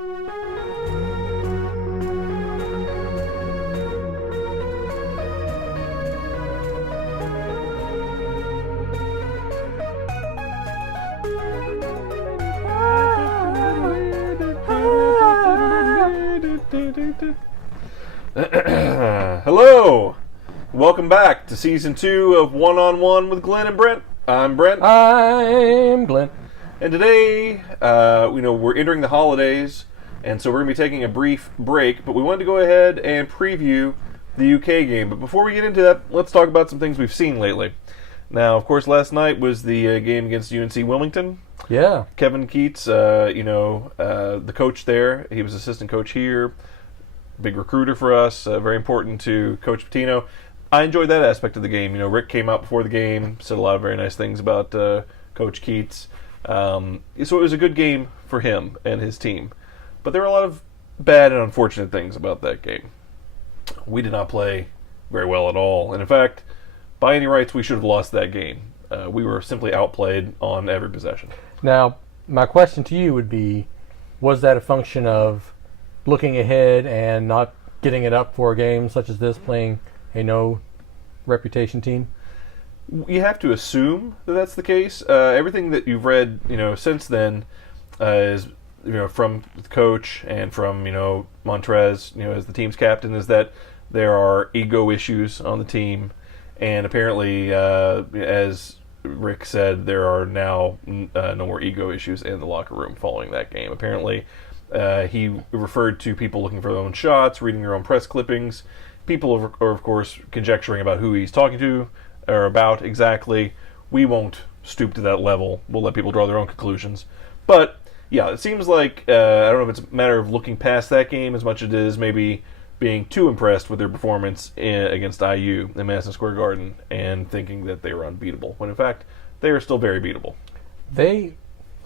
Hello! Welcome back to Season 2 of One-on-One with Glen and Brent. I'm Brent. I'm Glen. And today, we're entering the holidays, and so we're going to be taking a brief break, but we wanted to go ahead and preview the UK game. But before we get into that, let's talk about some things we've seen lately. Now, of course, last night was the game against UNC Wilmington. Yeah. Kevin Keats, the coach there, he was assistant coach here. Big recruiter for us, very important to Coach Patino. I enjoyed that aspect of the game. Rick came out before the game, said a lot of very nice things about Coach Keats. So it was a good game for him and his team. But there were a lot of bad and unfortunate things about that game. We did not play very well at all. And in fact, by any rights, we should have lost that game. We were simply outplayed on every possession. Now, my question to you would be, was that a function of looking ahead and not getting it up for a game such as this, playing a no-reputation team? You have to assume that that's the case. Everything that you've read, since then, is from the coach and from Montrez, as the team's captain, is that there are ego issues on the team, and apparently, as Rick said, there are now no more ego issues in the locker room following that game. Apparently, he referred to people looking for their own shots, reading their own press clippings. People are, of course, conjecturing about who he's talking to or about exactly. We won't stoop to that level. We'll let people draw their own conclusions. But, yeah, it seems like, I don't know if it's a matter of looking past that game as much as it is maybe being too impressed with their performance against IU in Madison Square Garden and thinking that they were unbeatable, when in fact, they are still very beatable.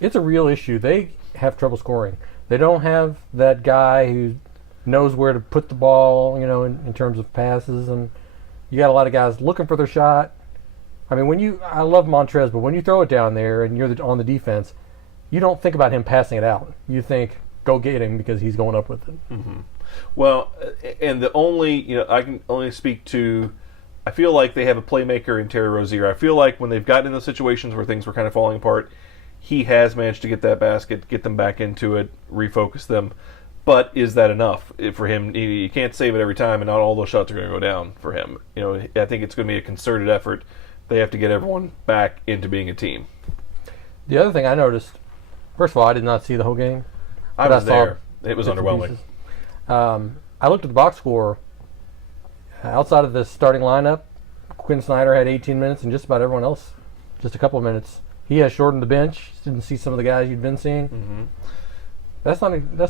It's a real issue. They have trouble scoring. They don't have that guy who knows where to put the ball, in terms of passes, and you got a lot of guys looking for their shot. I mean, I love Montrez, but when you throw it down there and you're on the defense, you don't think about him passing it out. You think, go get him because he's going up with it. Mm-hmm. Well, and the only, I can only speak to, I feel like they have a playmaker in Terry Rozier. I feel like when they've gotten in those situations where things were kind of falling apart, he has managed to get that basket, get them back into it, refocus them. But is that enough for him? You can't save it every time, and not all those shots are going to go down for him. I think it's going to be a concerted effort. They have to get everyone back into being a team. The other thing I noticed, first of all, I did not see the whole game. I was there. It was underwhelming. I looked at the box score. Outside of the starting lineup, Quinn Snyder had 18 minutes, and just about everyone else, just a couple of minutes. He has shortened the bench. Didn't see some of the guys you'd been seeing. Mm-hmm. That's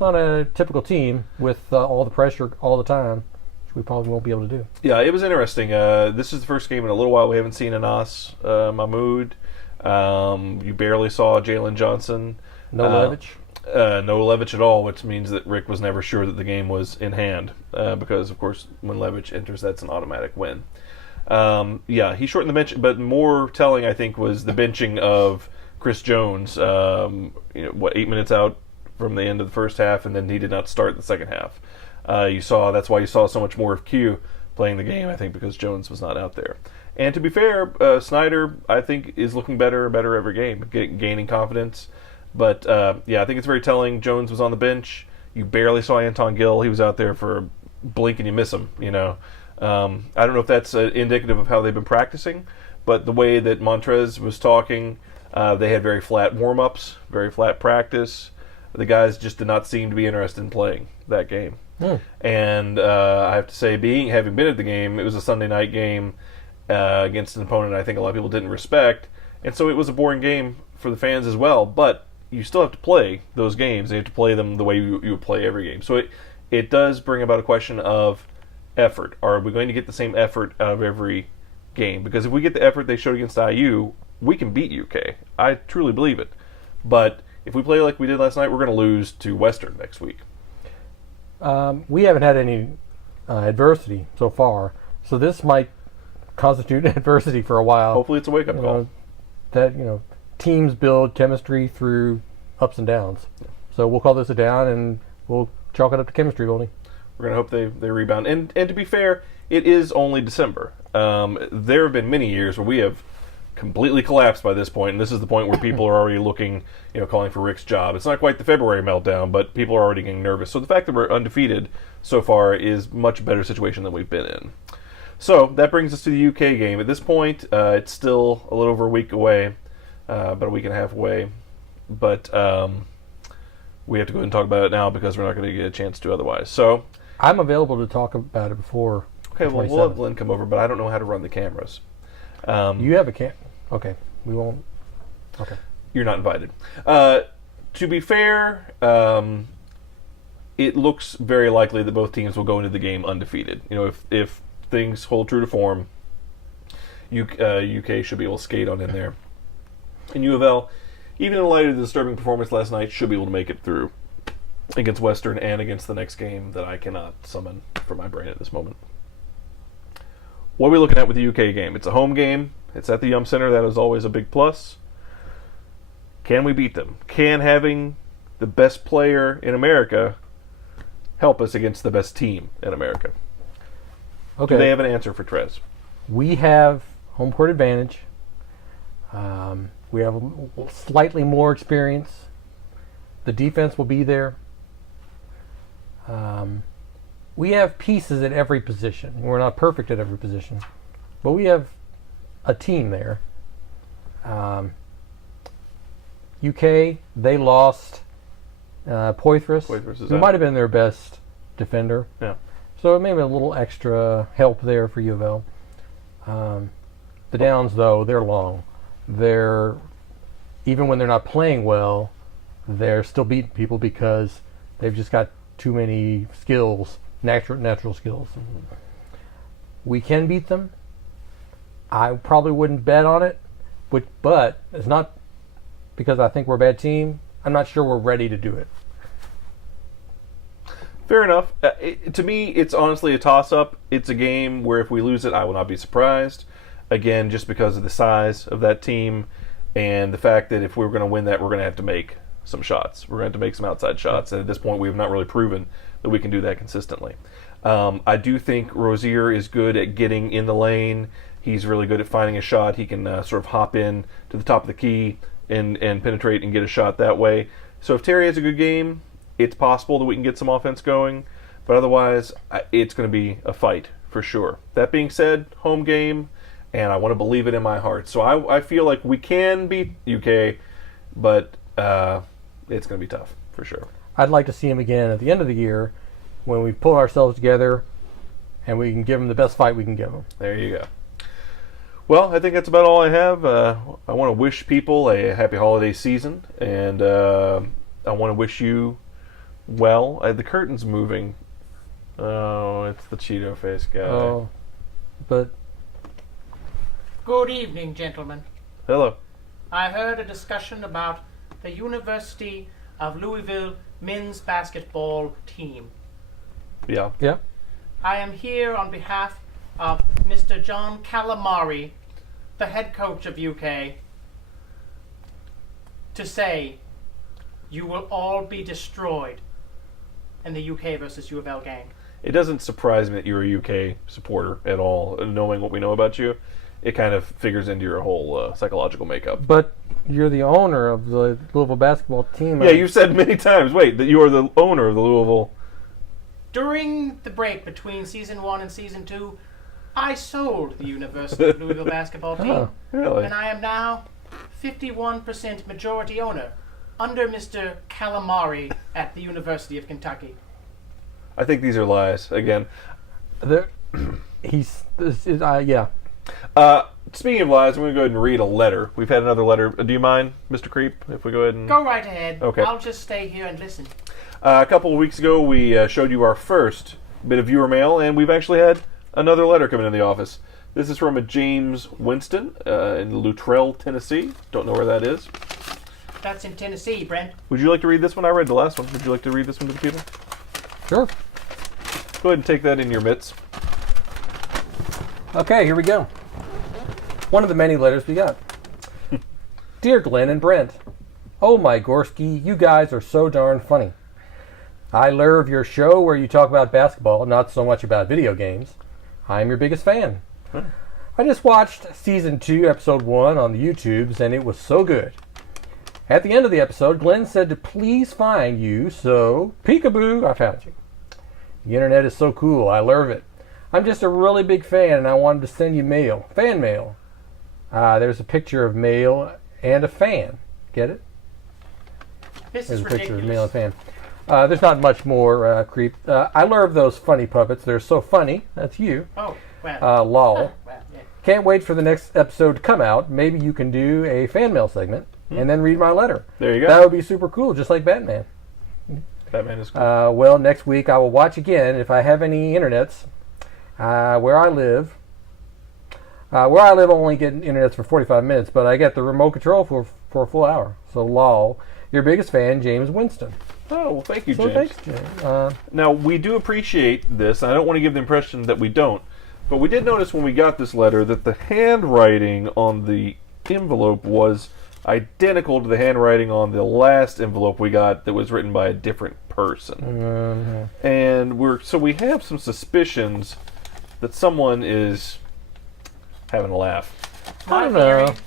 not a typical team with all the pressure all the time, which we probably won't be able to do. Yeah, it was interesting. This is the first game in a little while we haven't seen Anas Mahmoud. You barely saw Jalen Johnson. No Levitch. No Levitch at all, which means that Rick was never sure that the game was in hand because, of course, when Levitch enters, that's an automatic win. He shortened the bench, but more telling, I think, was the benching of Chris Jones. 8 minutes out from the end of the first half, and then he did not start the second half. That's why you saw so much more of Q playing the game, I think, because Jones was not out there. And to be fair, Snyder, I think, is looking better and better every game, gaining confidence. But, I think it's very telling. Jones was on the bench. You barely saw Anton Gill. He was out there for a blink and you miss him, I don't know if that's indicative of how they've been practicing, but the way that Montrez was talking, they had very flat warm-ups, very flat practice. The guys just did not seem to be interested in playing that game. And I have to say, having been at the game, it was a Sunday night game against an opponent I think a lot of people didn't respect, and so it was a boring game for the fans as well, but you still have to play those games. You have to play them the way you would play every game. So it does bring about a question of effort. Are we going to get the same effort out of every game? Because if we get the effort they showed against IU, we can beat UK. I truly believe it. But if we play like we did last night, we're going to lose to Western next week. We haven't had any adversity so far, so this might constitute adversity for a while. Hopefully it's a wake-up call. Teams build chemistry through ups and downs. So we'll call this a down, and we'll chalk it up to chemistry building. We're going to hope they rebound. And to be fair, it is only December. There have been many years where we have completely collapsed by this point, and this is the point where people are already looking, calling for Rick's job. It's not quite the February meltdown, but people are already getting nervous. So the fact that we're undefeated so far is much better situation than we've been in. So that brings us to the UK game. At this point, it's still a little over a week away, about a week and a half away. But we have to go ahead and talk about it now because we're not going to get a chance to otherwise. So I'm available to talk about it before. Okay, well, we'll have Glenn come over, but I don't know how to run the cameras. You have a cam. Okay, we won't. Okay, you're not invited. To be fair, it looks very likely that both teams will go into the game undefeated. If things hold true to form, UK should be able to skate on in there. And U of L, even in light of the disturbing performance last night, should be able to make it through against Western and against the next game that I cannot summon from my brain at this moment. What are we looking at with the UK game? It's a home game. It's at the Yum Center. That is always a big plus. Can we beat them? Can having the best player in America help us against the best team in America? Okay. Do they have an answer for Trez? We have home court advantage. We have slightly more experience. The defense will be there. We have pieces at every position. We're not perfect at every position, but we have a team there. UK, they lost Poitras, who might have been their best defender. Yeah. So maybe a little extra help there for U of L. The Downs, though, they're long. Even when they're not playing well, they're still beating people because they've just got too many skills. Natural skills. We can beat them. I probably wouldn't bet on it, but it's not because I think we're a bad team. I'm not sure we're ready to do it. Fair enough. To me, it's honestly a toss-up. It's a game where if we lose it, I will not be surprised. Again, just because of the size of that team and the fact that if we're going to win that, we're going to have to make some shots. We're going to have to make some outside shots. And at this point, we have not really proven that we can do that consistently. I do think Rozier is good at getting in the lane. He's really good at finding a shot. He can sort of hop in to the top of the key and penetrate and get a shot that way. So if Terry has a good game, it's possible that we can get some offense going. But otherwise, it's going to be a fight for sure. That being said, home game, and I want to believe it in my heart. So I feel like we can beat UK, but it's going to be tough for sure. I'd like to see him again at the end of the year when we pull ourselves together and we can give them the best fight we can give them. There you go. Well, I think that's about all I have. I want to wish people a happy holiday season, and I want to wish you well. The curtain's moving. Oh, it's the Cheeto face guy. Oh, but... Good evening, gentlemen. Hello. I heard a discussion about the University of Louisville men's basketball team. Yeah. Yeah. I am here on behalf of Mr. John Calamari, the head coach of UK, to say you will all be destroyed in the UK versus U of L game. It doesn't surprise me that you're a UK supporter at all, knowing what we know about you. It kind of figures into your whole psychological makeup. But you're the owner of the Louisville basketball team. Yeah, you've said many times, that you are the owner of the Louisville. During the break between Season 1 and Season 2, I sold the University of Louisville basketball team. Oh, really? And I am now 51% majority owner under Mr. Calamari at the University of Kentucky. I think these are lies, again. Yeah. Speaking of lies, I'm going to go ahead and read a letter. We've had another letter. Do you mind, Mr. Creep, if we go ahead and... Go right ahead. Okay. I'll just stay here and listen. A couple of weeks ago, we showed you our first bit of viewer mail, and we've actually had another letter come in the office. This is from a James Winston in Luttrell, Tennessee. Don't know where that is. That's in Tennessee, Brent. Would you like to read this one? I read the last one. Would you like to read this one to the people? Sure. Go ahead and take that in your mitts. Okay, here we go. One of the many letters we got. Dear Glen and Brent, Oh my Gorski, you guys are so darn funny. I love your show where you talk about basketball, not so much about video games. I'm your biggest fan. I just watched Season 2, Episode 1 on the YouTubes, and it was so good. At the end of the episode, Glenn said to please find you, so peekaboo, I found you. The internet is so cool, I love it. I'm just a really big fan, and I wanted to send you mail. Fan mail. There's a picture of mail and a fan. Get it? This There's is a picture of ridiculous. mail and fan. There's not much more creep. I love those funny puppets. They're so funny. That's you. Oh, well. Lol. Well, yeah. Can't wait for the next episode to come out. Maybe you can do a fan mail segment and then read my letter. There you go. That would be super cool, just like Batman. Batman is cool. Well, next week I will watch again if I have any internets. Where I live only get internets for 45 minutes, but I get the remote control for a full hour. So, lol. Your biggest fan, James Winston. Oh, well, thank you, So James. thanks, James. Now, we do appreciate this, and I don't want to give the impression that we don't, but we did notice when we got this letter that the handwriting on the envelope was identical to the handwriting on the last envelope we got that was written by a different person. And we have some suspicions that someone is having a laugh. My I don't know. theory.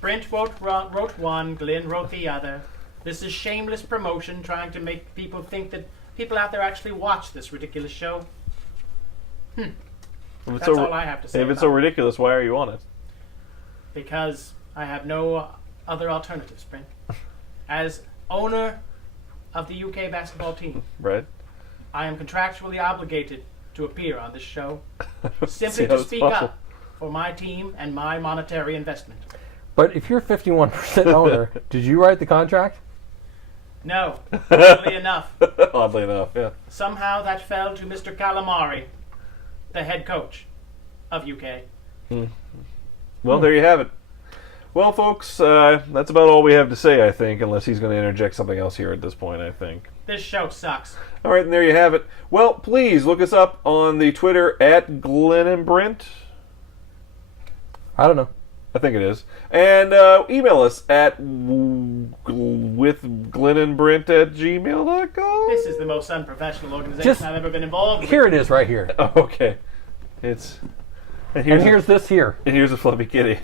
Brent wrote one, Glenn wrote the other. This is shameless promotion, trying to make people think that people out there actually watch this ridiculous show. If it's That's all I have to say. If it's about so it. ridiculous, why are you on it? Because I have no other alternatives, Brent. As owner of the UK basketball team, Right? I am contractually obligated to appear on this show, See simply how to it's speak possible. up for my team and my monetary investment. But if you're 51% owner, did you write the contract? No, oddly enough, Oddly enough, yeah. somehow that fell to Mr. Calamari, the head coach of UK. Well, there you have it. Well, folks, that's about all we have to say, I think, unless he's going to interject something else here at this point, I think. This show sucks. All right, and there you have it. Well, please look us up on the Twitter at Glen and Brent. I don't know. I think it is. And email us at withglennandbrent@gmail.com. This is the most unprofessional organization Just- I've ever been involved with. Here it is right here. Oh, okay. It's... And And here's this here. And here's a fluffy kitty.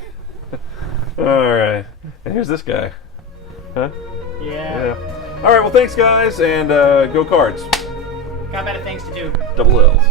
Alright. And here's this guy. Huh? Yeah. Alright, well, thanks, guys, and go Cards. Got better things to do. Double L's.